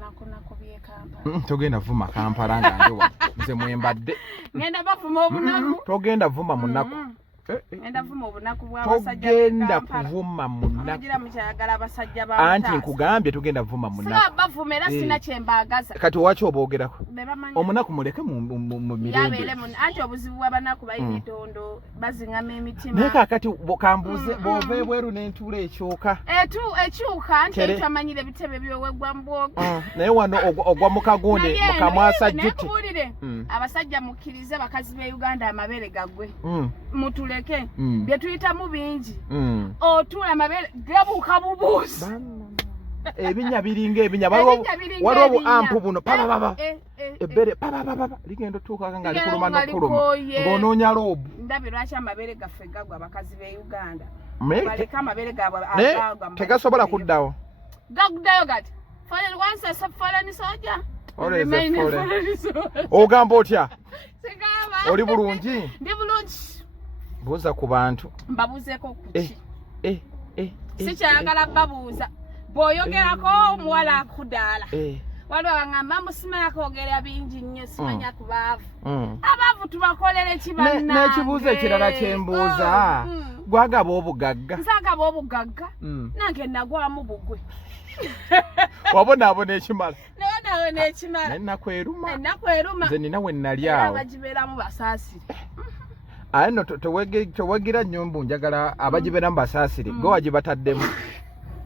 nakubye Kampala. Togenda vuma Kampala nga ndewa. Nze mwembadde. Ngenda bafuma obunaku. Togenda vuma munaku. Ngenda vuma obunaku bw'abasajja. Togenda kuvuma munaku. Abagira mukyayagala abasajja ba. Anti nkugambye togenda vuma munaku. Saba bavuma era sina kyembagaza. Kati wachi oboogerako. Omunaku muleke mu mirembe. Yabeere mun anti obuzibu bw'abanaku bayina etondo bazingama emitima. Neka kati kambuze bove bweru n'entuula ekyuka. Ekyuka anti tamanyire bitebe byowegwa mbwogo. Naye wano ogwa mukagunde mukamwasa juti. Abasajja mukkirize bakazi be Uganda amabere gagwe. Mutuleke bye tuyitamu bingi. Otula amabere gabuuka bubuusi. Ebinya biringa ebinya waliwo ampu buno papa ebere papa ligendo tuuka nga likuluma n'okuluma ng'onoonya loobu. Ndabye lwaki amabere gaffe gagwa abakazi be Uganda. Baleka amabere gaabwe agagwa. Tegasobola kuddawo. Gaguddayo gati. Fale wansi safala ni soja. Ogamba otya? Sigamba. Oli bulungi? Ndi bulungi. Buuza ku bantu. Mbabuzeeko kuki. Sikyayagala babuuza. Bw'oyogerako omuwala akudaala. Waliwo bagamba musimanya kwogera bingi nnyo simanya ku baavu. Abaavu tubakolere kibannange. N'ekibuuzo ekirala kye mbuuza gwagaba obugagga. Nsaagaba obugagga nange nagwamu bugwe. Wabonaabona ekimala. Nabonaabona ekimala. Nennakweruma. Nze nina we nnali awo. Bagibeeramu basaasire. Aye no towegira nnyo mbu njagala abagibeeramu basaasire gwe wagibataddemu.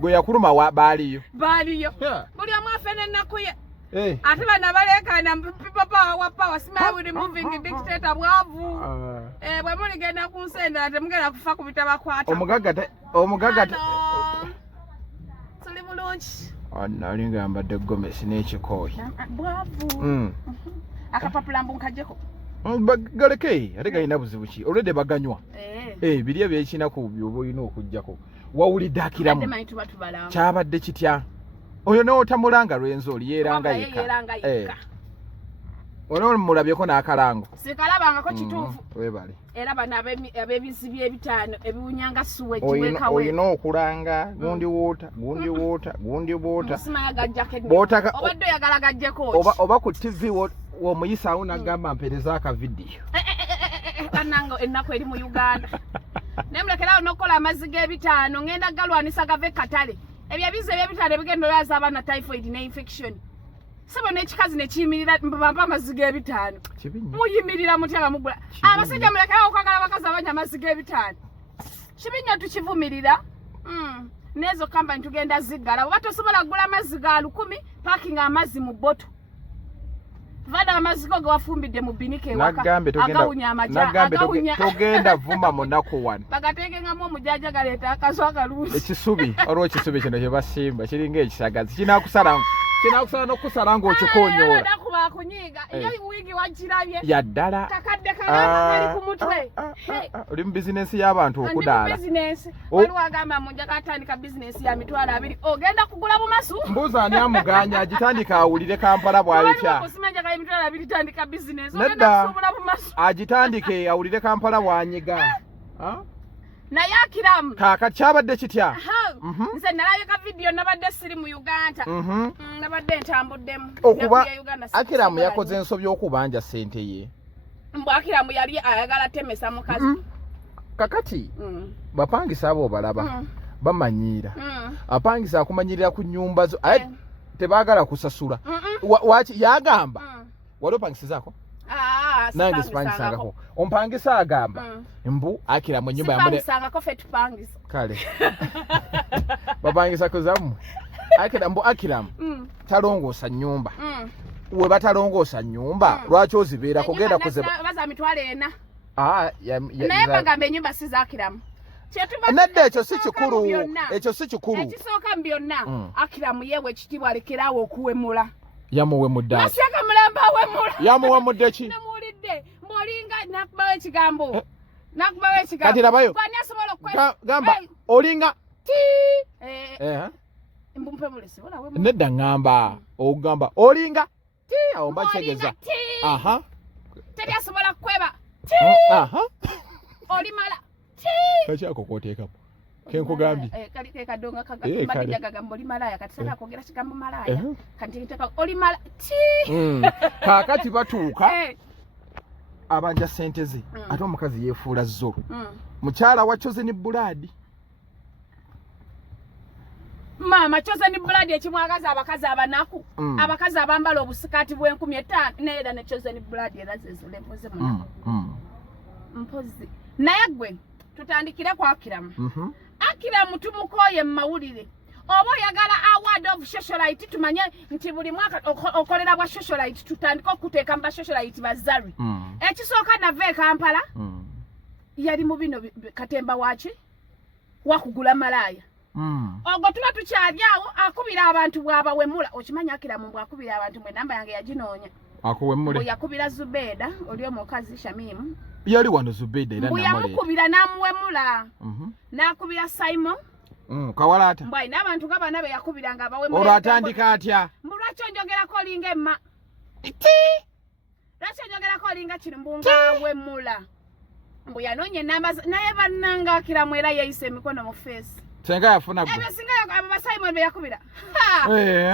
Gwe yakuluma baaliyo. Buli omu afene ennaku ye. Ate bano baleekaana papa wa power smile removing dictator bwavu. Bwe muligenda ku nsenda temugenda kufa ku bitabakwata. Omugagga tuli bulungi. Nali ngambadde gomesi n'ekikooyi. Bwavu. Akapapula mbu nkajjeko. Galeke ate galina buzibu ki olwedde baganywa. Biri ebyekinaku byoba olina okuggyako. Wawulidde Akiramu kyabadde kitya? Oyo n'otamulanga Lwenzo oli yeeranga yekka. Ono mulabyeko n'akalango. Sikalabangako kituufu. Webale. Era bano ab'ebizibi ebitaano ebiwunyanga suwe kiweka we. Olina okulanga gundi woota. Musimaya gajjako edda. Obadde oyagala gajjeko ki? Oba ku TV w'omuyisa awo n'agamba mpereza akavidiyo. Kannango ennaku eri mu Uganda. Nemulekerawo n'okukola amazzi g'ebitaano ngenda galwanisa gave katale. Ebyo ebizi eby'ebitaano ebigenda olwaza abaana typhoid ne infection. Sebo n'ekikazi ne kiyimirira mbamba amazzi g'ebitaano. Muyimirira mutya nga mugula. Abasajja mulekerawo okwagala abakazi abanywa amazzi g'ebitaano. Kibinya tukivumirira. N'ezo kampani tugenda ziggala. Oba tosobola kugula amazzi ga 1000 parking amazzi mu bottle. Vada amazzi go wafumbidde mu binike waka. Agawunya amajja. Togenda vuma munaku wano. Bagategengamu omujaja galeeta akaswa kalungi. Ekisubi olwo ekisubi kino kye basimba kiringa ekisagazi kinakusala n'okusala ng'okikonyola. Nakuba kunyiga iyo wigi wagirabye. Yaddala. Kakadde kalamba kali ku mutwe. Oli mu bizinesi y'abantu okudaala. Ndi bizinesi. Waliwo agamba munja katandika bizinesi ya mitwalo 2. Ogenda kugula bumasu? Mbuuza ani amuganya agitandika awulire Kampala bw'alikya. Mitwalo 2 tandika bizinesi. Nedda agitandike awulire Kampala bw'anyiga. Naye Akiramu kaakati kyabadde kitya? Nze nalabika video nabadde siri mu Uganda. Nabadde ntambuddemu. Okuba Akiramu yakoze ensobi okubanja ssente ye. Mbu Akiramu yali ayagala temesa mukazi. Kakati bapangisa abo balaba bamanyiira. Apangisa akumanyirira ku nnyumba zo tebaagala kusasula. Waki yagamba wali opangisizaako? Nange sipangisangako. Ompangisa agamba mbu Akiramu ennyumba ya mbone. Sipangisangako fe tupangisa. Kale. Bapangisa kuzamu. Akiramu talongoosa nnyumba. We batalongoosa nnyumba lwaki ozibeera kugenda kuzeba. Baza mitwalo 4. Naye bagamba ennyumba si za Akiramu. Nedda ekyo si kikulu. Ekyo si kikulu. Ekisooka byonna Akiramu yewe ekitibwa alekerawo okuwemula. Yamuwemudde. Naseka mulamba awemula. Yamuwemudde ki? Namulidde. Molinga nakubawo ekigambo. Nakubawo ekigambo. Kati labayo. Kwani asobola okwemula. Gamba olinga ti. Mbumpe mulesi wala wemula. Nedda ngamba ogamba olinga ti awo mbakegeza. Aha. Teri asobola kweba. Ti. Aha. Olimala. Ti. Kaki ako koteekapo. kenkugambye kali ke kadonga kaga gagamba oli malaya kati saka kwogera kigambo malaya kati kitaka oli malaya kaakati batuuka abanja sente ze ate omukazi yeefuula zo mukyala wa Chosen Blood mama Chosen Blood ekimwagaza abakazi abanaku abakazi abambala obusikati bw'1500 neera ne Chosen Blood era zezolemuze munaku mpozi naye gwe tutandikire kwa Akram Akram tumukoye mawulire oba oyagala award of socialite tumanye nti buli mwaka okolera bwa socialite tutandika okuteeka mba socialite bazari ekisooka nave Kampala yali mu bino katemba wachi wakugula malaya ogo tuba tukyalyawo akubira abantu bwabawemula okimanya Akram bwakubira abantu mwe namba yange yaginoonya akuwemule yakubira Zubeda oli omukazi Shamimu yali wano Zubeda era namale yamukubira namuwemula nakubira Simon kawalata mbwai n'abantu gabana be yakubiranga abawemula olwatandika atya mulwaki onjogerako olinga emma lwaki onjogerako olinga kirumbunga wemula mbu yanonye namba naye bannanga Akram era yeyise emikono mu face senga yafuna gwe ebe singa aba Simon be yakubira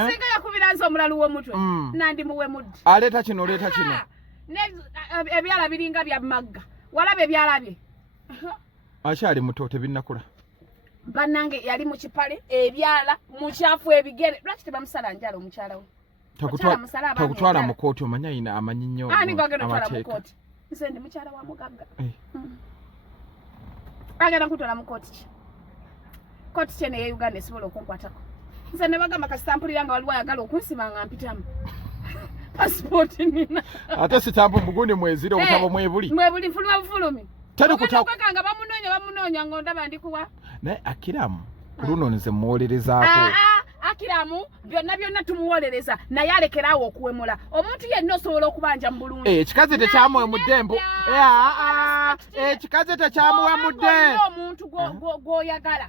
singa yakubira nzo omulalu w'omutwe nandi muwe muddi aleta kino ne ebyala biringa bya magga walabe ebyalabye akyali muto tebinnakula bannange yali mu kipale ebyala mukyafu ebigere lwaki tebamusala njala omukyala we takutwala mu kooti omanya ina amanyi nnyo ani gwagenda kutwala mu kooti nze ndi mukyala wa mugagga agenda kutwala mu kooti kooti kyene ye Uganda esobola okunkwatako nze ne bagamba kasitampulira nga waliwo ayagala okunsiba nga mpitamu passport nina ate sitambu mbugundi mwezire obutabo mwebuli fuluma bufulumi tali kutaka nga bamunoonya ngondaba ndikuwa naye Akram Kuluno nze muwolerezaako Akram byonna tumuwolereza naye alekerawo okuwemula omuntu yenna osobola okubanja mu bulungi ekikaze tekyamuwe mu ddembo ekikaze tekyamuwe mu ddembo omuntu gw'oyagala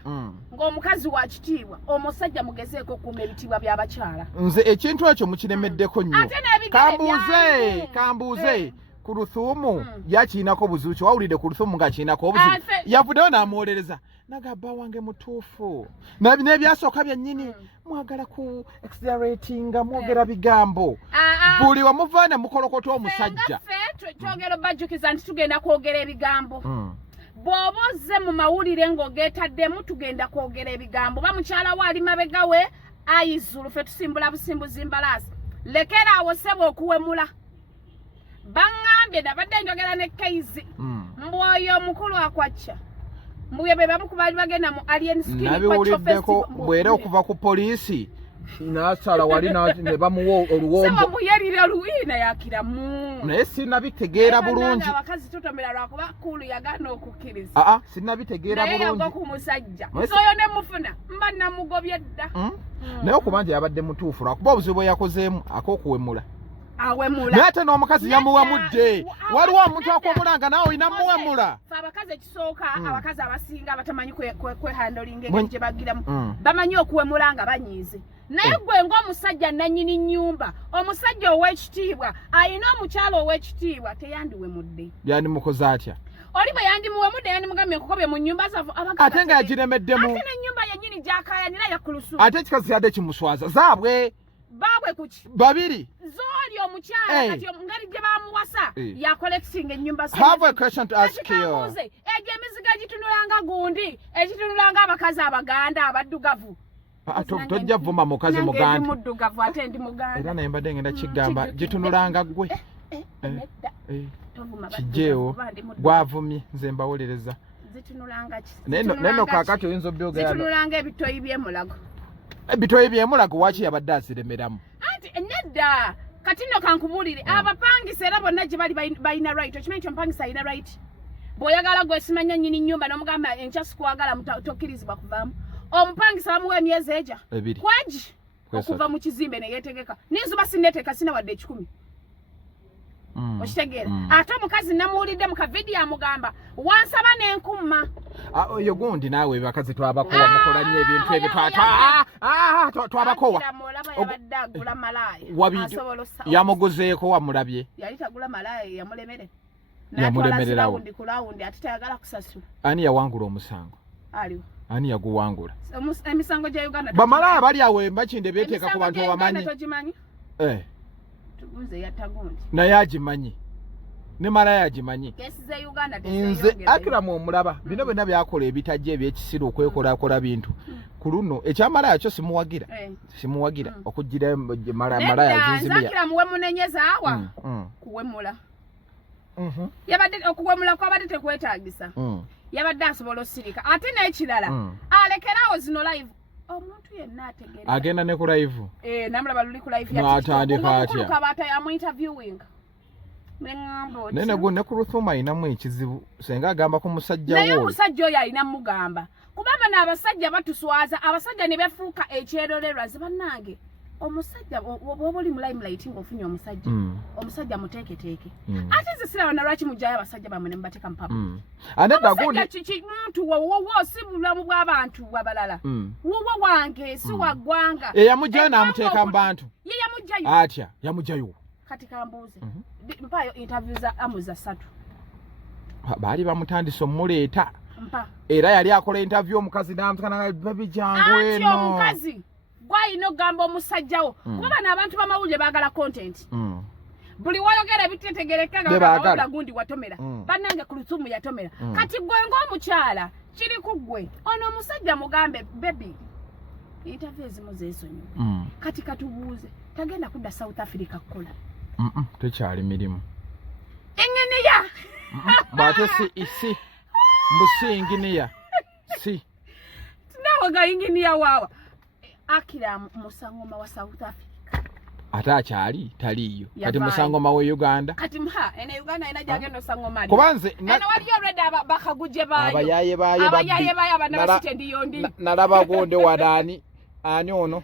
ng'omukazi wa kitiibwa omusajja mugezeeko okuuma ebitiibwa by'abakyala nze ekintu ekyo mukiremeddeko nnyo kambuuze Kuluthum yakiinako buzuki wawulidde Kuluthum nga kiinako obuzibu yavuddeyo n'amuwolereza nagabba wange mutuufu n'ebyasooka byennyini mwagala ku acceleratinga mwogera bigambo buli wamuvaana mukolokota omusajja twogera bajjukiza nti tugenda kwogera ebigambo bw'oba ozze mu mawulire ng'ogeetaddemu tugenda kwogera ebigambo ba mukyala we ali mabega we ayizulu ffe tusimbula busimbuzi mbalaasi lekera awo ssebo okuwemula baŋŋambye nabadde njogera ne Keizi mbwoyo omukulu akwacca mbuye be bamu ku baali bagenda mu alien skin nabiwuliddeko bwera okuva ku poliisi nasala wali ne bamuwa oluwombo saba muyalire oluwina yakiramu naye sinabitegeera bulungi abakazi tutomera lwakuba kulu yagana okukkiriza sinabitegeera bulungi naye ku musajja nsoyo ne mufuna mba namugobye dda naye okubanja yabadde mutuufu lwakuba obuzibu bwe yakozeemu ak'okuwemula awemula naye ate n'omukazi yamuwemudde waliwo omuntu akwemulanga naawe olina muwemula fe abakazi ekisooka abakazi abasinga batamanyi kwehandolinga engeri gye bagiramu bamanyi okuwemula nga banyiize naye gwe ng'omusajja nannyini nnyumba omusajja ow'ekitiibwa alina omukyala ow'ekitiibwa teyandiwemudde yandimukoze atya oli bwe yandimuwemudde yandimugambye nkukobye mu nnyumba zaavu ate nga yagiremeddemu ate n'ennyumba yennyini gyakayanira ya Kuluthum ate ekikazi yadde kimuswaza zaabwe baabwe kuki babiri zooli omukyala kati ngeri gye bamuwasa ya collecting ennyumba have a question to ask you egyo emizigo egitunulanga gundi egitunulanga abakazi abaganda abaddugavu tojja vuma mukazi muganda muddugavu ate ndi muganda era naye mbadde ngenda kigamba gitunulanga gwe kijeewo gwavumye nze mbawolereza zitunulanga neno kaakati oyinza obyogera zitunulanga ebitoyi by'emulago ebitoyi by'emulago waki yabadde aziremeramu anti nedda kati nno kankubulire abapangisa era bonna gye bali balina right okimanyi nti omupangisa alina right bw'oyagala gwe simanya nnyini nnyumba n'omugamba enkya sikwagala tokkirizibwa kuvaamu omupangisa bamuwa emyezi eja kwagi okuva mu kizimbe ne yeetegeka n'enzuba sinneeteeka sina wadde 10 okitegeera ate omukazi namuwulidde mu kavidiyo amugamba wansaba n'enkumma oyo gundi naawe bakazi twabakowa mukola nnyo ebintu ebyo twabakowa yamuguzeeko wamulabye yali tagula malaaya yamulemere yamulemererawo kulawundi ate tayagala kusasula ani yawangula omusango aliwo ani yaguwangula emisango gya Uganda bamalaya bali awe mbakinde beteeka ku bantu abamanyi tubuze yatagundi naye agimanyi ne malaya agimanyi kesi za Uganda nze Akram omulaba bino byonna byakola ebitajja ebyekisiru okwekolaakola bintu Kuluno ekyamalaya kyo simuwagira okugira malaya zinzimya Akram we munenyeza awa kuwemula yabadde okuwemula kwabadde tekwetaagisa yabadde asobola osirika ate n'ekirala alekerawo zino live omuntu yenna ategeera agenda ne ku live namulaba luli ku live n'atandika atya kabata yamu interviewing nene gwe ne Kuluthum ayinamu ekizibu senga agamba ku musajja naye omusajja oyo alina mugamba kubanga n'abasajja batuswaza abasajja ne bafuuka ekyerorerwa zibannange omusajja bw'oba oli mulayimulaiti ng'ofunye omusajja muteeketeeke ate nze siraba lwaki mujjayo abasajja bamwe ne mubateeka mu pabu omusajja kimuntu wowo si bulamu bw'abantu abalala wuwo wange si waggwanga eyamujjayo n'amuteeka mu bantu ye yamujjayo atya yamujjayo kati kambuuze mpaayo interview za amuza 3 baali bamutandise omuleeta era yali akola interview omukazi n'amutukana baby jangu eno omukazi gwayina ogamba omusajjawo kuba bano abantu b'amawulire baagala content buli wayogera ebitetegerekeka nga gundi watomera bannange Kuluthum yatomera kati gwe ng'omukyala kiri ku ggwe ono omusajja mugambe baby interview ezimu zeesonyiwa kati katubuuze tagenda kudda South Africa kukola tekyali mirimu engeniya bwate si mbusinginiya si nawe ga inginiya waawa Akram musangoma wa South Africa ate akyali taliyo kati musangoma wa Uganda kati ene Uganda ina jagendo sangoma kubanze ene waliyo already bakaguje bayo abayaye bayo abanabasite ndiyo ndi nalaba gonde wadani ani ono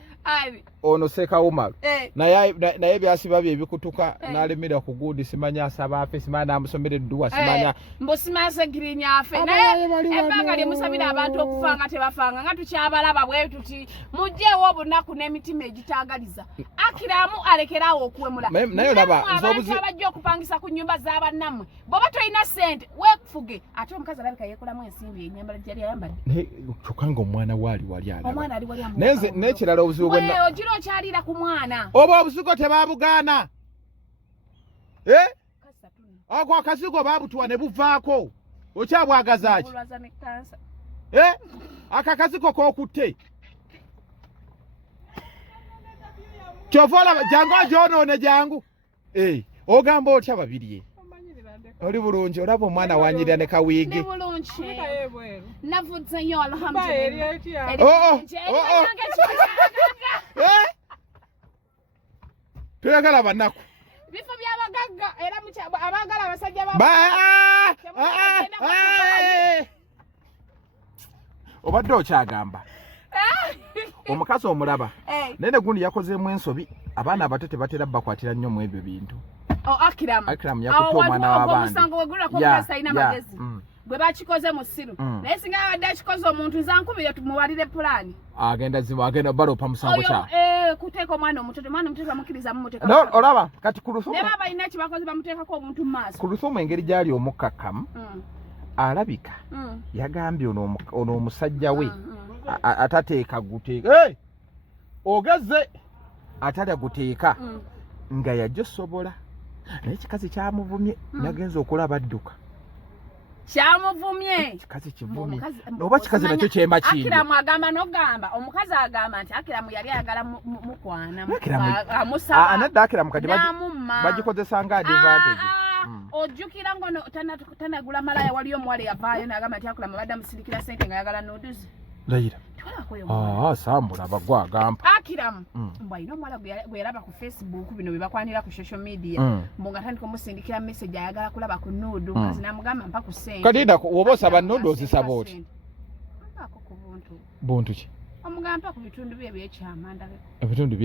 Seka Umar naye byasiba bye bikutuka nalemera ku gundi simanya asaba afe simanya namusomere dduwa simanya mbosimase girinya afe naye ebanga lye musabira abantu okufanga tebafanga nga tukyabalaba bwe tuti mujjewo obunaku n'emitima egitaagaliza Akram alekerawo okuwemula naye laba nzobuzi abajja okupangisa ku nyumba z'abannamwe bw'oba tolina sente weekufuge ate omukazi alabika yeekolamu ensimbi enyambala gyali ayambadde kyokka omwana wali alaba omwana ali wali nenze n'ekirala obuzibu bwonna ogira okyalira ku mwana oba obusigo tebabugaana ako akasigo babutuwa ne buvaako okyabwagaza ki akakasigo k'okutte kyova olaba jangu agyonoone jangu ogamba otya babirye oli bulungi olaba omwana wanyirira ne kawiigi navudzeyo alhamdulillah toyagala bannaku bifo by'abagagga era abagala abasajja obadde okyagamba omukazi omulaba nene gundi yakozeemu ensobi abaana abato tebatera bakwatira nnyo mu ebyo bintu Akram yakutte omwana w'abandi bwe bakikoze mu ssiru naye singa abadde akikoze omuntu nzankubire tumubalire pulaani agenda balopa musango kya kuteeka omwana omuto bamukkiriza mumuteeka olaba kati Kuluthum ne baba balina ekibakoze bamuteekako omuntu mu maaso Kuluthum engeri gyali omukkakkamu alabika yagambye ono omusajja we atateeka guteeka ogeze atalya guteeka nga yajja osobola naye ekikazi kyamuvumye nagenza okulaba adduka kyamuvumye kikazi kivumye oba kikazi nakyo kyemba kindi Akram agamba n'ogamba omukazi agamba nti Akram yali ayagala mukwana anadda Akram kati bagikozesa nga advantage ojjukira ngono tanagula malaya waliyo omuwala yavaayo n'agamba nti Akram abadde amusirikira sente nga ayagala nuduzi layira sambula bagwa agampa Akram mbwalina omuwala gwe yalaba ku Facebook bino bye bakwanira ku social media mbunga tandika omusindikira message ayagala kulaba ku nudu kazi namugamba mpa ku sente kati nda oba osaba nudu ozisaba oti mpako ku buntu ki omugamba ku bitundu bye ebyekyama ndabe ebitundu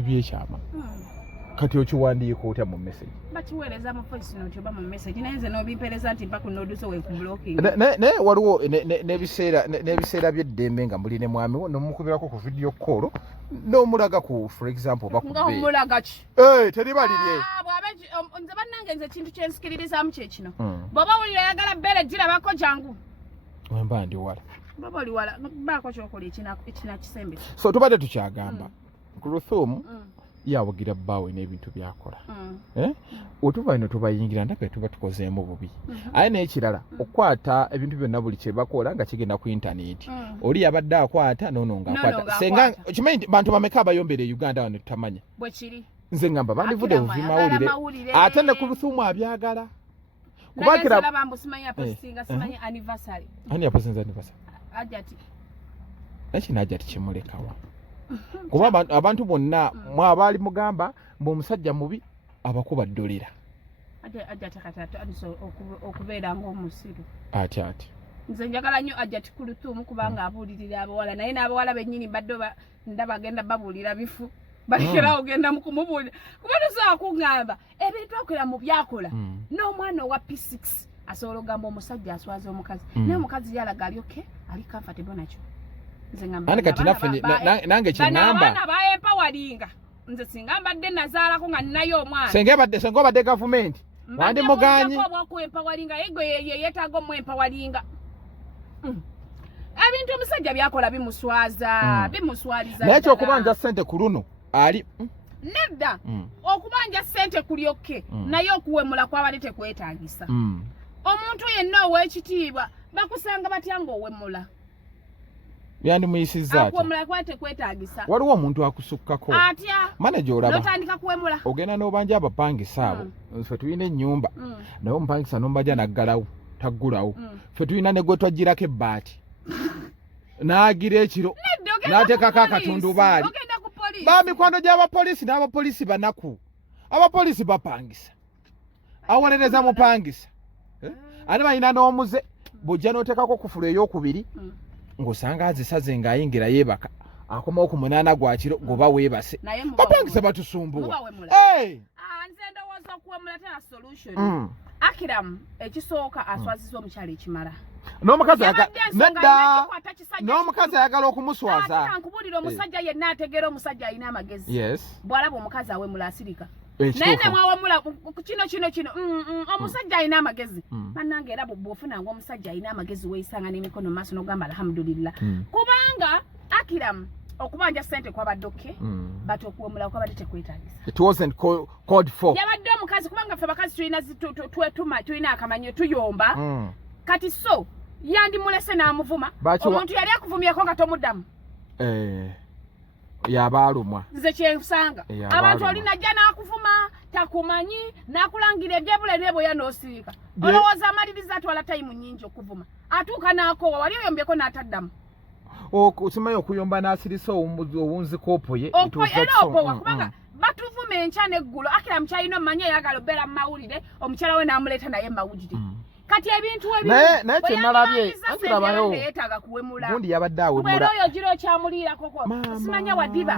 byekyama kati okiwandiika otya mu message bakiweereza mu voice note oba mu message naye nze n'obimpereza nti mpa ku nudu so we ku blocking naye waliwo n'ebiseera by'eddembe nga muli ne mwami wo nomukubirako ku video call n'omulaga ku for example nga omulaga ki teri balirye nze bannange nze ekintu kyensikiririzaamu kyekino bw'oba wulira yagala bbeere girabako jangu wemba ndi wala baba oli wala bako kyokola ekina kisembesa so tubadde tukyagamba Kuluthum yawagira bbawe n'ebintu byakola otuva ino tubayingira ndabye tuba tukozeemu bubi aye n'ekirala okukwata ebintu byonna buli kye bakola nga kigenda ku intaneti oli yabadde akwata nono ng'akwata senga kimanyi nti bantu bameka abayombera e Uganda wano tutamanya bwe kiri nze ngamba bandivudde buvi mawulire ate ne Kuluthum abyagala kubakira bambu simanya postinga simanya anniversary ani yaposinza anniversary ajati ekina ajati kimulekawa kuba abantu bonna mwabali mugamba omusajja mubi abakuba ddolera ajati katatu adiso okubeera ng'omusiru ati nze njagala nnyo ajati Kuluthum kubanga abuulirira abawala naye n'abawala bennyini badde ndabagenda babuulira bifu balekera ogenda mu kumubuulira kuba tosobola kuŋŋamba ebintu akola mu byakola n'omwana owa P6 asobola ogamba omusajja aswaza omukazi naye omukazi yalaga ali oke ali comfortable nakyo nze ngamba nange kyengamba abaana baempowalinga nze singa mbadde nazaalako nga ninayo omwana senga obadde gavumenti wandi muganyi obwakuempowalinga yegwe yeetaaga omwempowalinga ebintu omusajja byakola bimuswaza bimuswaliza naye kyokubanja ssente ku luno ali nedda okubanja ssente kulyokke naye okuwemula kwabadde tekwetaagisa omuntu yenna ow'ekitiibwa bakusanga batya ng'owemula byandi muyisizza ati okuwemula kwate kwetaagisa waliwo omuntu akusukkako atya manager olaba notandika kuwemula ogenda n'obanja abapangisa abo ffe tulina ennyumba naye omupangisa n'ombanja naggalawo taggulawo ffe tulina ne gwe twagirako ebbaati n'agira ekiro n'ateekako akatundubaali bamikwano gy'abapoliisi n'abapoliisi banaku abapoliisi bapangisa awolereza mupangisa ate balina n'omuze bw'ojja n'oteekako kufulu ey'okubiri ng'osanga azisaze ng'ayingira yeebaka akomawo ku munaana gwa kiro ng'oba weebase bapangisa batusumbuwa nze ndowooza okuwemula tera solution Akram ekisooka aswaziza omukyala ekimala n'omukazi nedda n'omukazi ayagala okumuswaza kankubulira omusajja yenna ategeera omusajja alina amagezi bw'alaba omukazi awemula asirika naye ne mwawemula kino omusajja alina amagezi bannange era bw'ofunanga omusajja alina amagezi weeyisanga n'emikono maaso n'ogamba alhamdulillah kubanga Akram okubanja ssente kwabadde oke but okuwemula kwabadde tekwetaagisa it wasn't called for yabadde omukazi kubanga ffe bakazi tulina akamanyo tuyomba kati so yandimulese n'amuvuma omuntu yali akuvumyeko nga tomuddamu yabaalumwa nze kyensanga abantu olinajja n'akuvuma takumanyi n'akulangira ebyebula nebweya n'osiika olowooza amaliriza atwala tayimu nnyingi okuvuma atuuka n'akoowa wali oyombyeko n'ataddamu okimanyi okuyomba n'asirisa owunzi koopo ye era okoowa kubanga batuvuma enkya n'eggulo Akram kyalina omumanyi eyagala obeera mu mawulire omukyala we n'amuleeta naye mawulire kati ebintu naye kyenalabye antirabayo gundi yabadde awemula oyo gira okyamuliirakoko simanya wadiba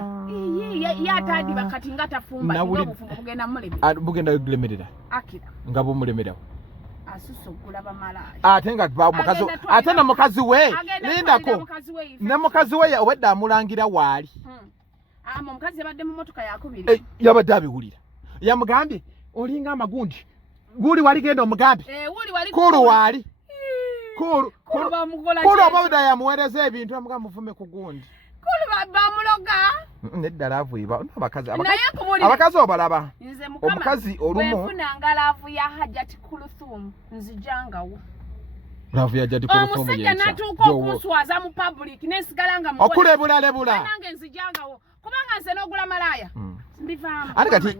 yatadiba kati nga tafumba obufumo bugenda mulemerera bugenda bulemerera Akram nga bumulemererawo Asusse okulaba malaaya ate nga mukazi ate na mukazi we lindako ne mukazi we obadde amulangira waali omukazi yabadde mu motoka yakubiri yabadde abiwulira yamugambye olinga amagundi guli wali genda omugambe kulu wali kulu oba bada yamuweereza ebintu amugamba muvume ku gundi kulu bamuloga nedda laavu iba abakazi obalaba omukazi olumu wefunanga laavu ya Hajjati Kuluthum nzijangawo laavu ya Hajjati Kuluthum omusajja natuuka okunswaza mu public nesigala nga okulebula nange nzijangawo kubanga nze n'ogula malaaya mbivaamu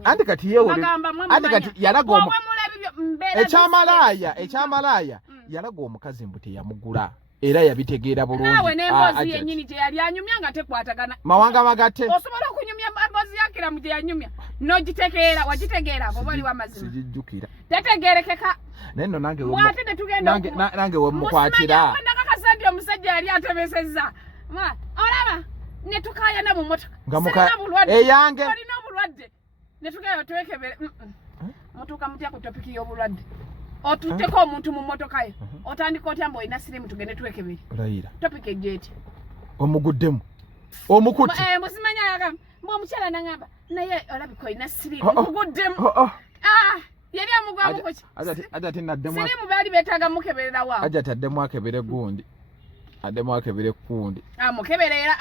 andi kati yeewole andi kati yalaga ekyamalaaya yalaga omukazi mbu teyamugula era yabitegeera bulungi awe n'emboozi yennyini gye yali anyumya nga tekwatagana mawanga magate osobola okunyumya emboozi ya Akram gye yanyumya n'ogitegeera wagitegeera oba oli w'amazima sijijjukira tetegeerekeka naye nno bw'ate tetugenda nange wemukwatira nakakasa nti omusajja yali atemesezza olaba ne tukaayana mu motoka eyange olina obulwadde ne tugayo twekebere mutuuka mutya ku topiki y'obulwadde otutteko omuntu mu motoka ye otandika otya mbu olina sirimu tugende twekebere olayira topiki ejjeeti omuguddemu omukuti musimanya yagamba mbu omukyala nagamba naye olabika olina sirimu muguddemu yali amugwamukoki aja tenaddemu sirimu baali beetaaga mukebererawo aja taddemu akebere gundi ademo akebere kundi amukeberera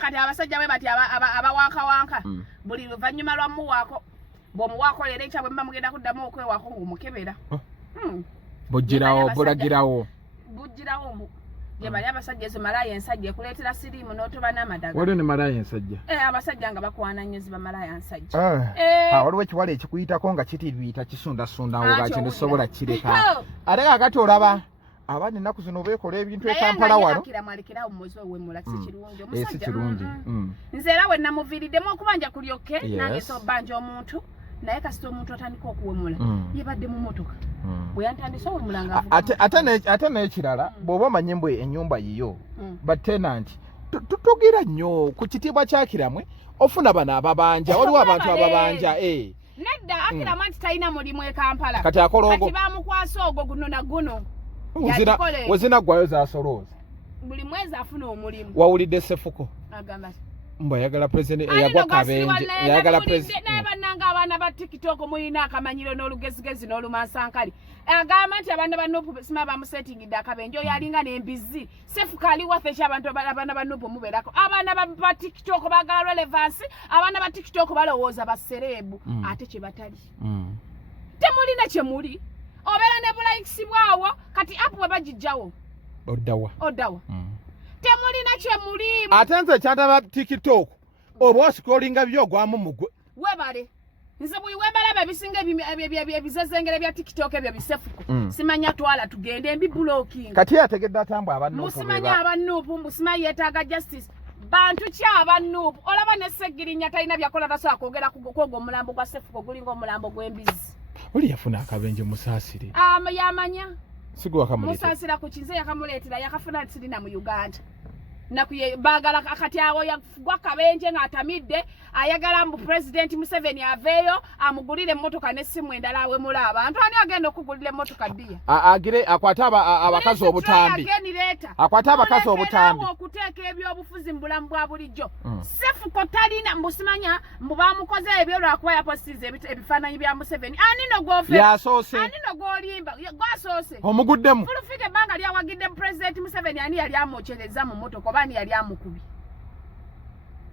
kati abasajja bwe bati abawankawanka buli luvannyuma lwa muwaako bw'omuwaako leero ekyabwe mba mugenda kuddamu okwewaako ng'omukebera bugirawo bulagirawo gye bali abasajja ezo malaya ensajja ekuleetera siriimu n'otuba n'amadaga waliwo ne malaya ensajja abasajja nga bakwana nnyo ziba malaya ensajja waliwo ekiwala ekikuyitako nga kitirwita kisundasunda ngo baki nesobola kireka ate kakati olaba abaana ennaku zino beekola ebintu ekampala wano si kirungi nze era we namuviiriddemu okubanja kulyoke nange sobanja omuntu naye kasita omuntu atandika okuwemula yebadde mu motoka bwe yantandise owemulanga ate n'ekirala bw'oba omanyi mbwe ennyumba yiyo batenanti tutugira nnyo ku kitiibwa kya Kiramwe ofuna bano ababanja waliwo abantu ababanja nedda Akiramu anti talina mulimu e Kampala kati akologo kati bamukwasa ogwo guno na guno wezinaggwayo zasolooza buli mwezi afuna omulimu wawulidde Sefuko agamba mba yagala president eyagwa kabenje yagala president naye bannanga abaana ba TikTok muyina akamanyiro n'olugezigezi n'olumansankali agamba nti abaana ba Nupu sima bamusetingidde akabenje oyo alinga n'embizi Sefuka ali waffe abantu abaana ba Nupu mubeerako abaana ba TikTok baagala relevance abaana ba TikTok balowooza basereebu ate kye batali temulina kye muli obeera ne bulayikisibwawo kati apu we bagijjawo oddawa temulina kye mulimu ate nze kyandaba TikTok oba oscrollinga byogwamu mugwe webale nze buli webalaba ebisinga ebizezengere bya TikTok ebyo bisefuko simanya twala tugende embi blocking kati ategedde atambwa abannupu musimanya abannupu musimanyi yeetaaga justice bantu ki abannupu olaba ne Segirinya talina byakola tasobola kwogera kwogo omulambo gwa Sefuko gulinga omulambo gw'embizi oli yafuna akabenje musaasire yamanya sigo wakamuleetera musaasira ku kinze yakamuleetera yakafuna sirina mu Uganda nakuye bagala akati awo yagwa kabenje ng'atamidde ayagala mbu President Museveni aveeyo amugulire emmotoka n'essimu endala awemula abantu ani agenda okugulira emmotoka ddiya agire akwate abakazi obutambi akwate abakazi obutambi okuteeka ebyobufuzi mu bulamu bwa bulijjo Sefuko talina mbusimanya mbu bamukoze ebyo lwakuba yapostize ebifaananyi bya Museveni anino gwofe yasoose anino gwolimba gwasoose omuguddemu fulufika ebbanga lyawagidde President Museveni ani yali amokyereza mu mmotoka bani yali amukubi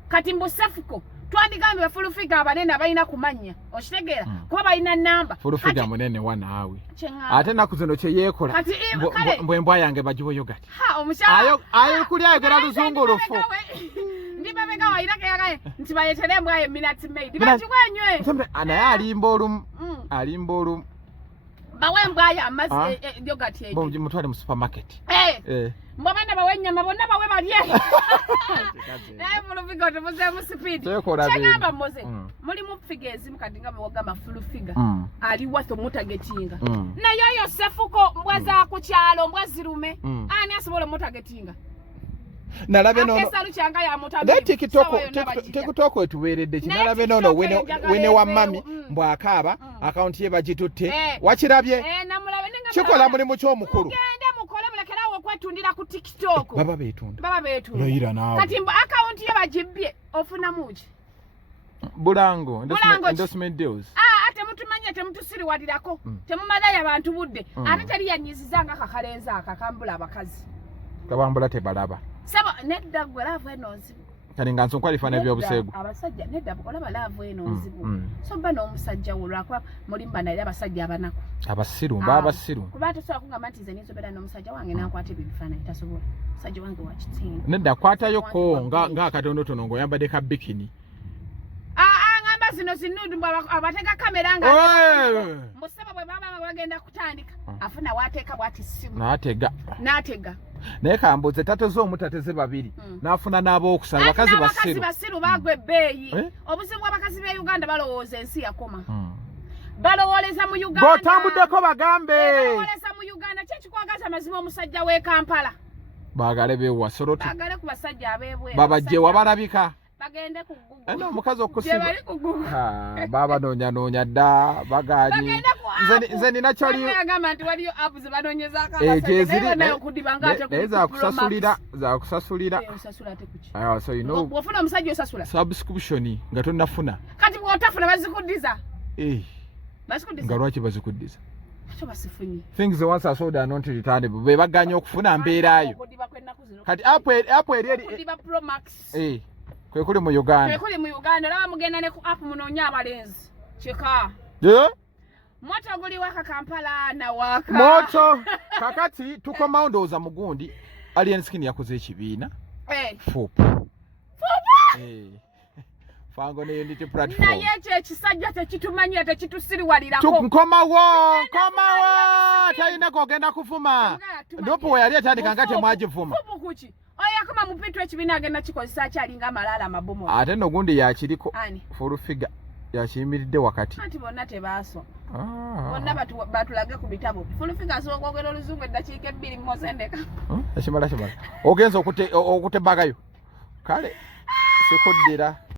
kati mbu Sefuko twandigambye fulufika abanene abalina kumanya okitegeera kuba balina namba fulufika munene wanaawe ate naku zino kye yeekola mbwembwa yange bagiboyogati ayo kuli ayogera luzungulufu ndibabega wairake yagaye nti bayetere mbwaye minutes made bagigwenywe naye alimba olumu bawe mbwaye amazi yogati eyo mutwale mu supermarket mbabana bawe nyama bonna bawe balye naye fulufika otubuze mu speed kyagamba moze muli mu figure ezimu kati nga mwogamba fulufika ali watho mutagetinga naye oyo Sefuko mbwa za ku kyalo mbwa zirume ani asobola mutagetinga nalabe nono TikTok etubeeredde kinalabe nono wene wa mami mbwakaaba akaunti ye bagitutte wakirabye kikola mulimu ky'omukulu okwetundira ku TikTok baba beetunda Loira nawe kati mba account ye bajibbye ofuna muki bulango endorsement deals ate mutumanya temutusiriwalirako temumalayo abantu budde ate teri yanyizizanga kakalenza akakambula abakazi kabambula tebalaba saba nedda gwe laavu eno nzibu kali nga nsonkwalifana ebyobusegu abasajja nedda olaba laavu eno nzibu so mba n'omusajja olwakwa mulimba naye abasajja abanaku abasiru mba abasiru kuba tosobola kungamba nti nze ninsobera n'omusajja wange nankwata ebyo bifaananyi tasobola musajja wange wakitinda nedda kwatayoko nga akatondotono ng'oyambadde ka bikini ngamba zino zinudu abateka kamera nga musaba bwe baba bagenda kutandika afuna wateeka bwati simu n'atega naye kambuze tateze omutateze babiri n'afuna n'ab'okusala bakazi basiru bagwa ebbeeyi obuzibu bw'abakazi b'e Uganda balowooza ensi yakoma balowooleza mu Uganda bw'otambuddeko bagambe balowoleza mu Uganda kyekikwagaza amazima omusajja w'e Kampala baagale beewa soroti baagale ku basajja ab'ebweru babajje wabalabika bagende ku Google ano omukazi okusiba baba noonya dda baganyi nze nina kyali agamba nti waliyo app ze banoonyeza akabasajja naye okudiba ng'ate naye zakusasulira so you know bw'ofuna omusajja osasula subscription nga tonnafuna kati bw'otafuna bazikuddiza nga lwaki bazikuddiza Acho basifunye. Things once are sold are not returnable. Be baganya okufuna mbeerayo. Kati Apple eri Kudiba Pro Max. Kwe kuli mu Uganda. Kwe kuli mu Uganda laba mugenda ne ku app munoonya abalenzi. Cheka. Moto guli waka Kampala na waka. Moto kakati tukoma ndowooza mugundi alien skin yakoze ekibiina. Fupu. Fango ne ndite platform. Na yeche ekisajja tekitumanyira tekitusiriwalirako. Komawo talina kogenda kufuma. Ndopo we yali atandika ngate mwagivuma. Fupu kuki? Oya kama mupitu ekibiina agenda kikozesa kyalinga amalala amabomo. Ate no gundi yakiriko. Full figure yakiyimiridde wakati. Anti bonna tebaaso. Bonna batulage ku bitabo. Full figure asooka okwogera oluzungu eddakiika 2 mozendeka. Ekimala. Ogenza okutebagayo. Kale sikuddira.